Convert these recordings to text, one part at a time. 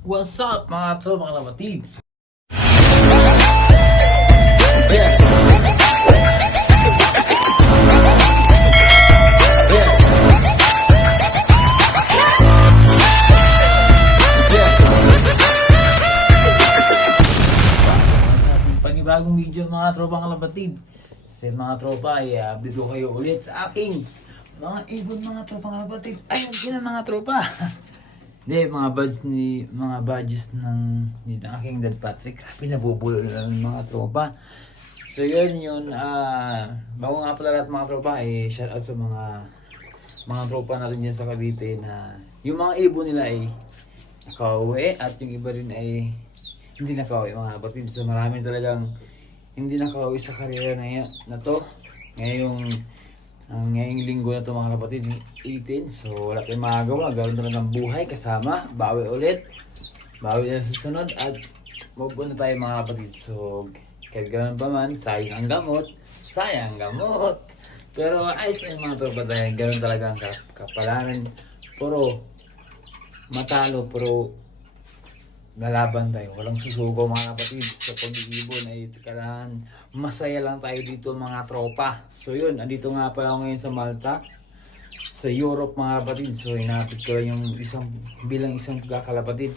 What's up mga tro, mga ating panibagong video mga tropa kalabatid. Sa mga tropa ay uh, update ko kayo ulit sa aking mga ibon mga tropa kalabatid. Ayun sila mga tropa. Hindi, mga badges ni mga badges ng ni ng aking dad Patrick. Grabe nabubulo na ng mga tropa. So yun yun, ah bago nga pala lahat mga tropa, eh, shout out sa mga mga tropa natin dyan sa Cavite na yung mga ibon nila ay nakauwi at yung iba rin ay hindi nakauwi mga kapatid. So maraming talagang hindi nakauwi sa karera na, yan, na to. Ngayong ang ngayong linggo na to mga kapatid, 18. So wala tayong magagawa. Ganoon na lang ng buhay kasama. Bawi ulit. Bawi na susunod at move na tayo mga kapatid. So kahit ganoon pa man, sayang ang gamot. Sayang ang gamot. Pero ayos yung mga tropa dahil ganoon talaga ang kap- kapalaran. Puro matalo, pero lalaban tayo. Walang susuko mga kapatid. Sa pag-iibon ay kailangan masaya lang tayo dito mga tropa. So yun, andito nga pala ako ngayon sa Malta. Sa Europe mga kapatid. So hinapit ko lang yung isang bilang isang kakalapatid.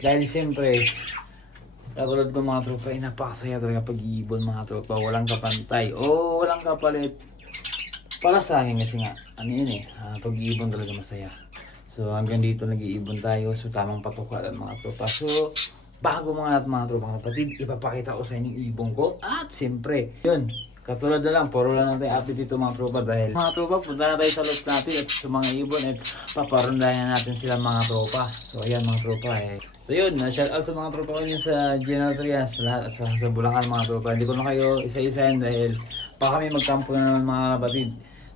Dahil siyempre, katulad ko mga tropa, ay napakasaya talaga pag-iibon mga tropa. Walang kapantay. O walang kapalit. Para sa akin kasi nga, ano yun eh, ah, pag-iibon talaga masaya. So hanggang dito nag-iibon tayo. So tamang patuka ang mga tropa. So bago mga lahat mga tropa mga kapatid, ipapakita ko sa inyo yung ibon ko. At siyempre, yun. Katulad na lang, puro lang natin update dito mga tropa dahil mga tropa, punta na tayo sa loob natin at sa mga ibon at paparundahan natin sila mga tropa. So ayan mga tropa eh. So yun, shout out sa mga tropa ko sa General Trias, sa sa, sa Bulacan mga tropa. Hindi ko na kayo isa-isahin dahil baka may magkampo na naman mga kapatid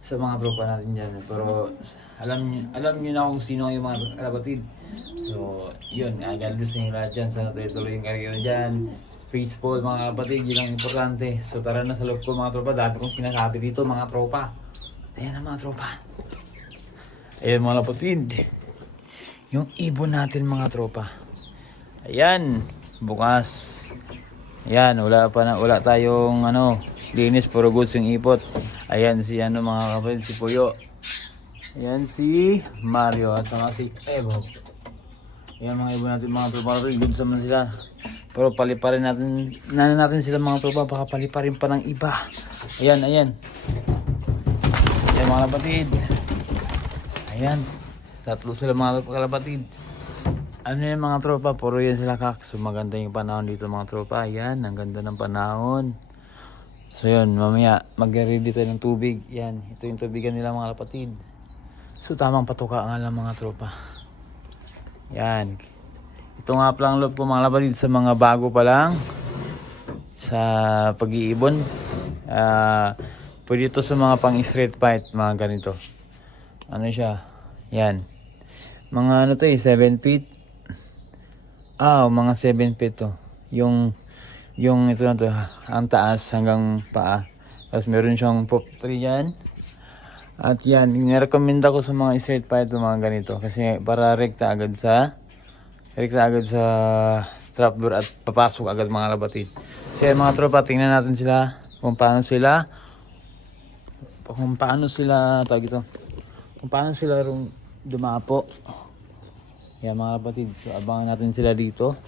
sa mga tropa natin dyan. Pero alam niyo, alam niyo na kung sino yung mga kapatid. So, yun, God bless niyo lahat dyan. Sana tuloy-tuloy yung karyo dyan. Faithful mga kapatid, yun ang importante. So tara na sa loob ko mga tropa. Dami kong sinasabi dito mga tropa. Ayan na mga tropa. Ayan mga kapatid. Yung ibon natin mga tropa. Ayan, bukas. Ayan, wala pa na, wala tayong ano, linis, puro goods yung ipot. Ayan si ano mga kapatid, si Puyo. Ayan si Mario at saka si Evo. Ayan mga ibon natin mga tropa, goods naman sila. Pero paliparin natin, nana natin sila mga tropa, baka paliparin pa ng iba. Ayan, ayan. Ayan mga kapatid. Ayan. Tatlo sila mga kalapatid. Ano yung mga tropa, puro yan sila kak. So maganda yung panahon dito mga tropa. Ayan, ang ganda ng panahon. So yun, mamaya mag-ready tayo ng tubig. Yan, ito yung tubigan nila mga kapatid. So tamang patuka nga lang mga tropa. Yan. Ito nga pala ang loob ko mga kapatid sa mga bago pa lang sa pag-iibon. Ah, pwede ito sa mga pang street fight, mga ganito. Ano siya? Yan. Mga ano to eh, 7 feet. Ah, mga 7 feet to. Yung yung ito na to, ang taas hanggang paa. Tapos meron siyang pop tree yan. At yan, nirecommend ako sa mga straight fight mga ganito. Kasi para rekta agad sa rekta agad sa trapdoor at papasok agad mga labatid. So mga tropa, tingnan natin sila kung paano sila kung paano sila tawag ito kung paano sila dumapo. Yan mga kapatid, so abangan natin sila dito.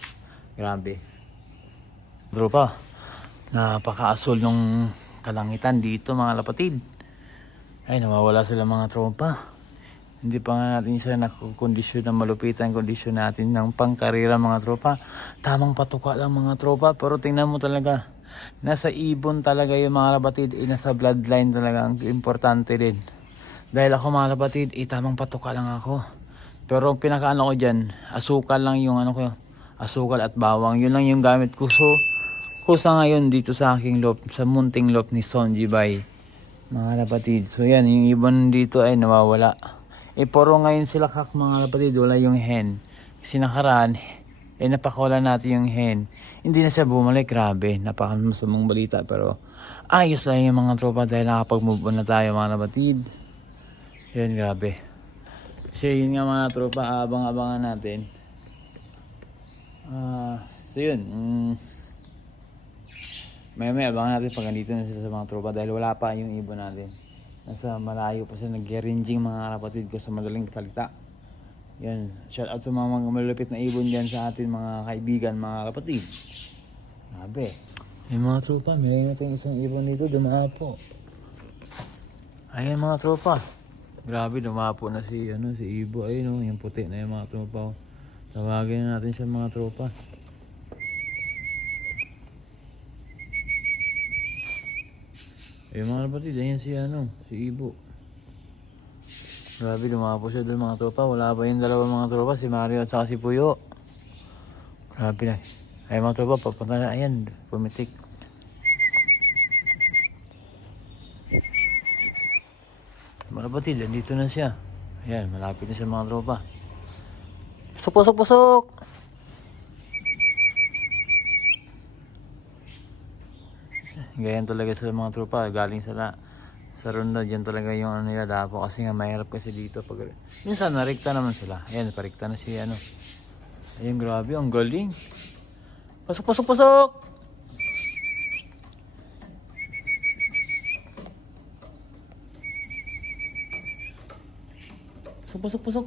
Grabe. Tropa, napakaasol nung kalangitan dito mga kapatid. Ay, nawawala sila mga tropa. Hindi pa nga natin sila nakakondisyon na malupitan kondisyon natin ng pangkarira mga tropa. Tamang patuka lang mga tropa. Pero tingnan mo talaga, nasa ibon talaga yung mga kapatid. Eh, nasa bloodline talaga ang importante din. Dahil ako mga kapatid, eh, tamang patuka lang ako. Pero ang pinakaano ko dyan, asukal lang yung ano ko, asukal at bawang. Yun lang yung gamit ko. So, kusa ngayon dito sa aking loob, sa munting loob ni Sonji Bay. Mga kapatid. So yan, yung ibon dito ay nawawala. Eh, puro ngayon sila kak mga kapatid, wala yung hen. Kasi nakaraan, eh napakawala natin yung hen. Hindi na siya bumalik, grabe. Napakamasamang balita. Pero ayos lang yung mga tropa dahil nakapag-move on na tayo mga kapatid. Yan, grabe. Kasi yun nga mga tropa, abang-abangan natin. Ah, so yun. Mm, may may abangan natin pag nandito na sila sa mga tropa dahil wala pa yung ibon natin. Nasa malayo pa sila nag-ringing mga kapatid ko sa madaling salita. Yan, shout out sa mga, mga malulupit na ibon dyan sa atin mga kaibigan, mga kapatid. Grabe. Yung mga tropa, may natin isang ibon dito, dumapo. Ayan mga tropa. Grabe, dumapo na si, ano, si Ibo. Ayun oh, yung puti na yung mga tropa. oh. Tawagin na natin siya mga tropa. Eh mga kapatid, ayan si ano, si Ibo. Grabe, dumapo siya doon mga tropa. Wala pa yung dalawa mga tropa, si Mario at saka si Puyo. Grabe na. Ay mga tropa, papunta na. Ayan, pumitik. Mga kapatid, andito na siya. Ayan, malapit na siya mga tropa. Pusok, pusok, pusok! Ganyan talaga sa mga tropa, galing sa la, sa ronda dyan talaga yung ano nila dapo kasi nga mahirap kasi dito pag minsan narikta naman sila ayan parikta na si ano ayun grabe ang galing pasok pasok pasok pasok pasok pasok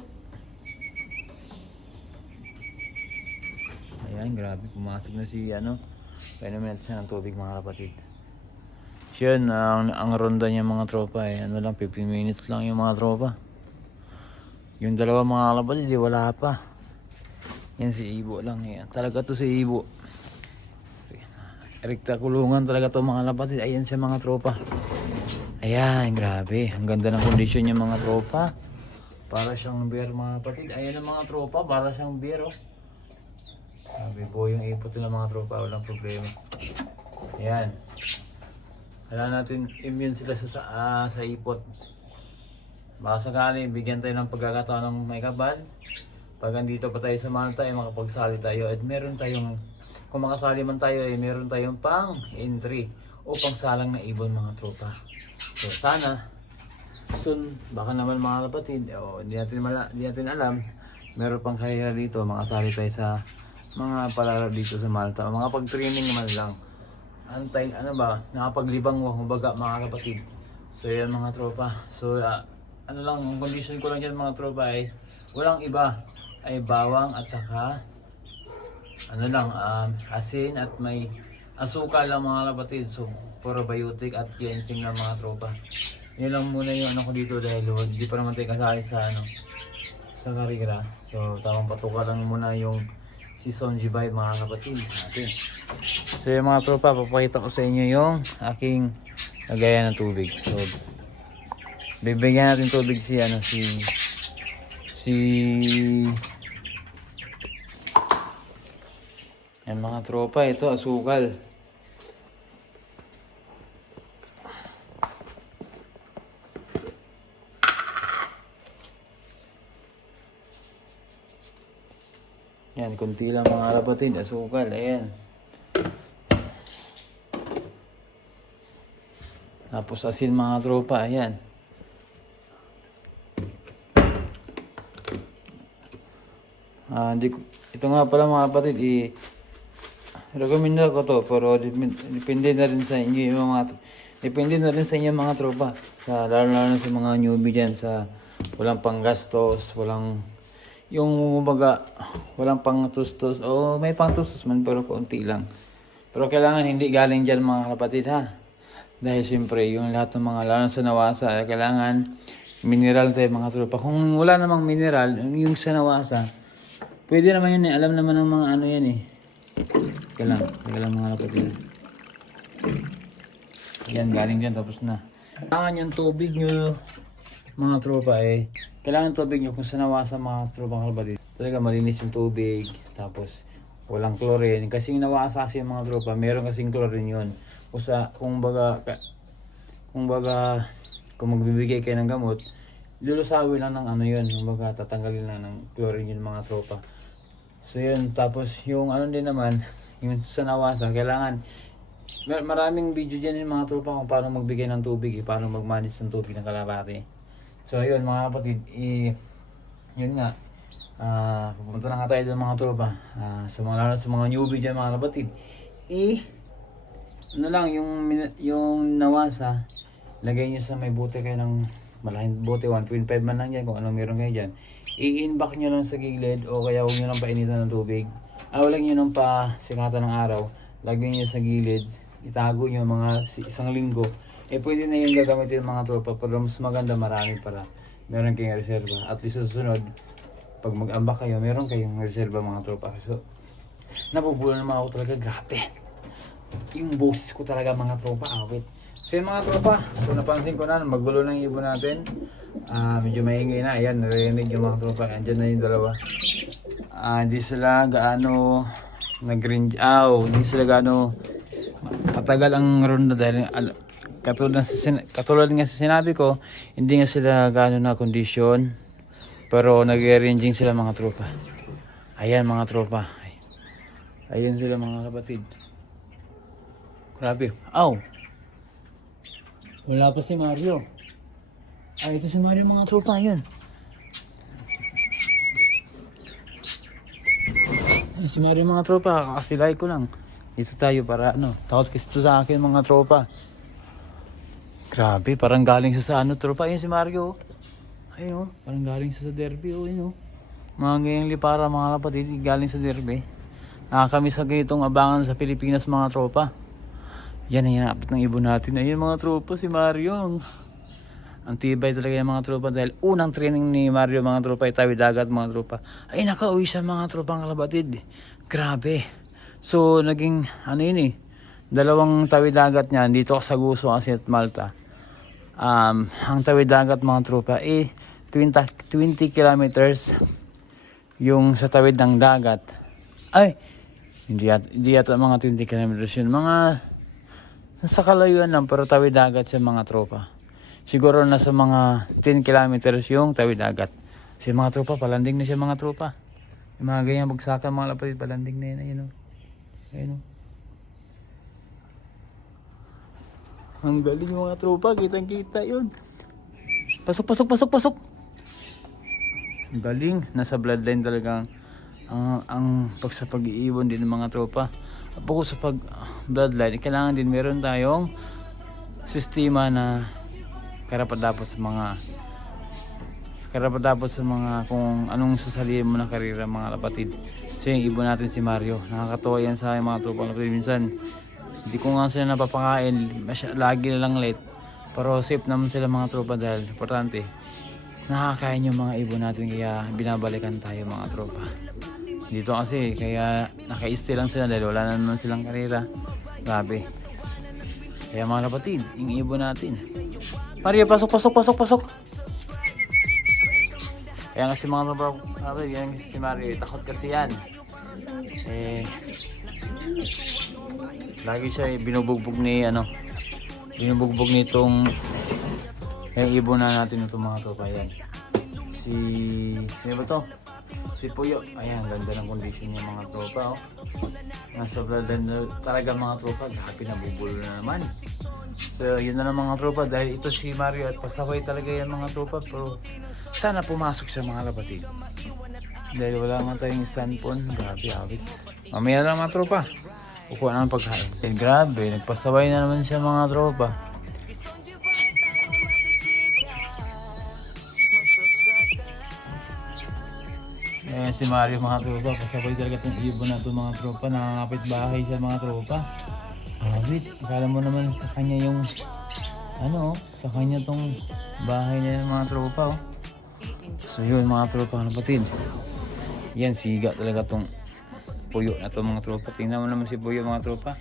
ayan grabe pumasok na si ano naman natin siya ng tubig mga kapatid So yun, ang, ang ronda niya mga tropa eh, ano lang, 15 minutes lang yung mga tropa. Yung dalawa mga kalapatid, di wala pa. Yan si Ibo lang yan. Talaga to si Ibo. Rekta kulungan talaga to mga kalapatid. Ayan siya mga tropa. Ayan, grabe. Ang ganda ng kondisyon niya mga tropa. Para siyang beer mga kapatid. Ayan ang mga tropa, para siyang beer oh. Grabe po yung ipot nila mga tropa, walang problema. Ayan. Kailangan natin immune sila sa, ah, sa ipot. Baka sakali, bigyan tayo ng pagkakataon ng may kabal. Pag andito pa tayo sa Malta, ay makapagsali tayo. At meron tayong, kung makasali man tayo, ay meron tayong pang entry o pang salang na ibon mga tropa. So sana, soon, baka naman mga kapatid, o hindi natin, mala, hindi natin alam, meron pang karera dito, makasali tayo sa mga palaro dito sa Malta. Mga pag-training man lang. Antay ano ba? Nakapaglibang wa kumbaga mga kapatid. So yan mga tropa. So ah, ano lang ang condition ko lang yan mga tropa ay walang iba. Ay bawang at saka ano lang um, asin at may asukal lang mga kapatid. So probiotic at cleansing lang mga tropa yun lang muna yung ano ko dito dahil hindi pa naman tayo kasali sa ano sa karira so tamang patuka lang muna yung si Sonji Vibe mga kapatid natin So yung mga tropa, papakita ko sa inyo yung aking lagayan ng tubig. So, bibigyan natin tubig si ano si si Yan mga tropa, ito asukal. Yan, kunti lang mga kapatid, asukal, ayan. Tapos asin mga tropa, ayan. Ah, ko, ito nga pala mga kapatid, i recommend ko to, pero dep- depende na rin sa inyo yung mga depende na rin sa inyo mga tropa. Sa lalo lalo sa mga newbie diyan sa walang panggastos, walang yung baga walang pangtustos o may pangtustos man pero konti lang. Pero kailangan hindi galing diyan mga kapatid ha. Dahil siyempre, yung lahat ng mga lalo sa nawasa, eh, kailangan mineral tayo mga tropa. Kung wala namang mineral, yung sa nawasa, pwede naman yun eh. Alam naman ng mga ano yan eh. Kailangan, kailangan mga kapatid. Yan, galing dyan, tapos na. Kailangan yung tubig nyo, mga tropa eh. Kailangan tubig nyo kung sa nawasa mga tropa mga kapatid. Talaga malinis yung tubig, tapos walang chlorine. Kasi yung nawasa kasi yung mga tropa, meron kasing chlorine yun. Kung sa, kung baga, kung baga, kung magbibigay kayo ng gamot, lulusawin lang ng ano yun, kung baga tatanggalin lang ng chlorine yung mga tropa. So yun, tapos yung ano din naman, yung sa nawasa, kailangan, mar- maraming video dyan yung mga tropa kung paano magbigay ng tubig, eh, paano mag-manage ng tubig ng kalapati. So yun mga kapatid, eh, yun nga, Ah, pupunta na nga tayo doon mga tropa. Ah, sa mga sa mga newbie dyan mga kapatid. Eh, ano lang, yung, yung nawasa, lagay nyo sa may bote kayo ng malaking bote, 1.5 man lang yan kung ano meron kayo dyan. I-inback nyo lang sa gilid o kaya huwag nyo lang painitan ng tubig. Ah, wala nyo pa sikatan ng araw. Lagay nyo sa gilid, itago nyo mga isang linggo. Eh pwede na yung gagamitin ng mga tropa pero mas maganda marami para meron kayong reserva. At least sa susunod, pag mag-ambak kayo, meron kayong reserva mga tropa. So, nabubulo naman ako talaga, grabe. Yung boses ko talaga mga tropa, awit. So yun mga tropa, so napansin ko na, magulo ng ibon natin. Ah, medyo maingay na, ayan, narinig yung mga tropa, andyan na yung dalawa. Ah, hindi sila gaano nag-range, aw, hindi sila gaano matagal ang ronda dahil katulad, ng sa katulad nga sa sinabi ko, hindi nga sila gaano na kondisyon. Pero nag-ranging sila mga tropa. Ayan mga tropa. Ay- Ayan sila mga kapatid. Grabe. Aw! Wala pa si Mario. Ay, ito si Mario mga tropa. Ayan. Ay, si Mario mga tropa. Kakasilay ko lang. Dito tayo para ano. Takot kasi sa akin mga tropa. Grabe, parang galing siya sa ano tropa. Ayan si Mario. Ayun oh, parang galing siya sa derby. Oh, ayun oh. Mga ganyang lipara mga kapatid, galing sa derby. Nakakamiss sa ganitong abangan sa Pilipinas mga tropa. Yan ang yanapit ng ibon natin. Ayun mga tropa, si Mario. Ang tibay talaga yung mga tropa dahil unang training ni Mario mga tropa ay tawid dagat mga tropa. Ay nakauwi siya mga tropang kalabatid. Grabe. So naging ano yun eh. Dalawang tawid dagat niya dito sa Guso kasi at Malta. Um, ang tawid dagat mga tropa eh 20, 20 kilometers yung sa tawid ng dagat. Ay, hindi yata, hindi yata mga 20 kilometers yun. Mga sa kalayuan lang pero tawid dagat sa mga tropa. Siguro nasa mga 10 kilometers yung tawid dagat. Si mga tropa, palanding na siya mga tropa. Yung mga ganyan bagsakan mga lapatid, palanding na yun. Ayun o. Ayun o. Ang galing yung mga tropa, kitang kita yun. Pasok, pasok, pasok, pasok. Ang galing, nasa bloodline talagang ang, ang pag sa pag-iibon din ng mga tropa. Bukod sa pag bloodline, kailangan din meron tayong sistema na karapat dapat sa mga karapat dapat sa mga kung anong sasalihin mo na karera mga kapatid. So yung ibon natin si Mario, nakakatuwa yan sa mga tropa kapatid. Minsan, hindi ko nga sila napapakain, masya, lagi na lang late. Pero safe naman sila mga tropa dahil importante, nakakain yung mga ibon natin kaya binabalikan tayo mga tropa. Dito kasi kaya naka-stay lang sila dahil wala na naman silang karera. Grabe. Kaya mga kapatid, yung ibon natin. Mario, pasok, pasok, pasok, pasok. Kaya kasi mga tropa, yan si Mario, takot kasi yan. Eh, lagi siya eh, binubugbog ni ano, binubugbog nitong yung ibon na natin itong mga tropa yan. Si, sino ba to? Si Puyo. Ayan, ganda ng kondisyon niya mga tropa. Oh. Nasa bloodline na talaga mga tropa. Grabe, nabubulo na naman. So, yun na lang mga tropa. Dahil ito si Mario at pasaway talaga yan mga tropa. Pero sana pumasok siya mga kapatid. Dahil wala nga tayong standpon. Grabe, awit. Mamaya na mga tropa. Kukuha na ng pagkain. Eh, grabe, nagpasaway na naman siya mga tropa. Eh, si Mario mga tropa, kasabay talaga itong ibon na itong mga tropa, nakakapit bahay siya mga tropa. Awit, akala mo naman sa kanya yung, ano, sa kanya tong bahay niya ng mga tropa, oh. So yun mga tropa, kapatid. Yan, siga talaga tong puyo na itong mga tropa. Tingnan mo naman si puyo mga tropa.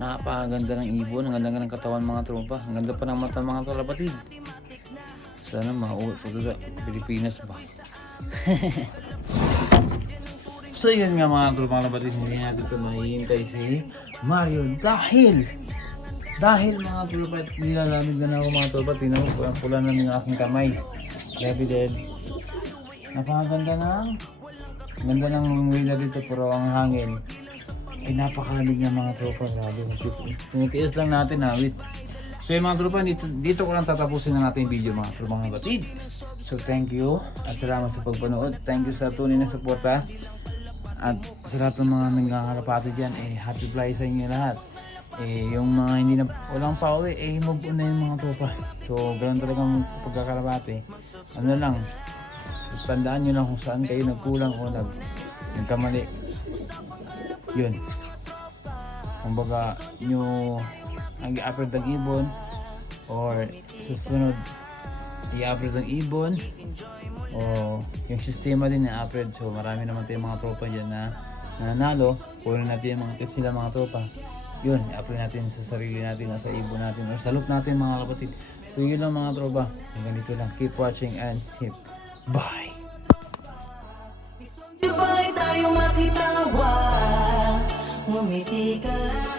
Napakaganda ng ibon, ang ganda ng katawan mga tropa. Ang ganda pa ng mata mga kalapatid. Sana mauwi ko sa Pilipinas ba? so yun nga mga tropa mga kapatid, hindi natin ito mahihintay si Mario dahil dahil mga tropa, nilalamig na ako mga tropa, tingnan mo, pulang pula na yung aking kamay. Grabe din. Napakaganda ng ganda ng weather dito pero ang hangin ay napakalamig ng mga tropa. Grabe, tumitiis lang natin ha, wait. So yung mga tropa, dito, dito ko lang tatapusin na natin yung video mga tropa mga batid. So thank you at salamat sa pagpanood. Thank you sa tunay na suporta. At sa lahat ng mga nagkakalapati dyan, eh, happy fly sa inyo lahat. Eh, yung mga hindi na, walang pauwi, eh, move on na yung mga tropa. So, ganun talagang pagkakalapati. Ano na lang, tandaan nyo lang kung saan kayo nagkulang o nag, nagkamali. Yun. Kumbaga, nyo ang i-upload ng ibon or susunod i-upload ng ibon o yung sistema din na-upload so marami naman tayong mga tropa dyan na nanalo. Kunin natin yung mga tips nila mga tropa. Yun i-upload natin sa sarili natin sa ibon natin o sa loop natin mga kapatid. So yun lang mga tropa. Hanggang dito lang. Keep watching and keep bye. Sabay tayo makitawa Ngumiti ka lang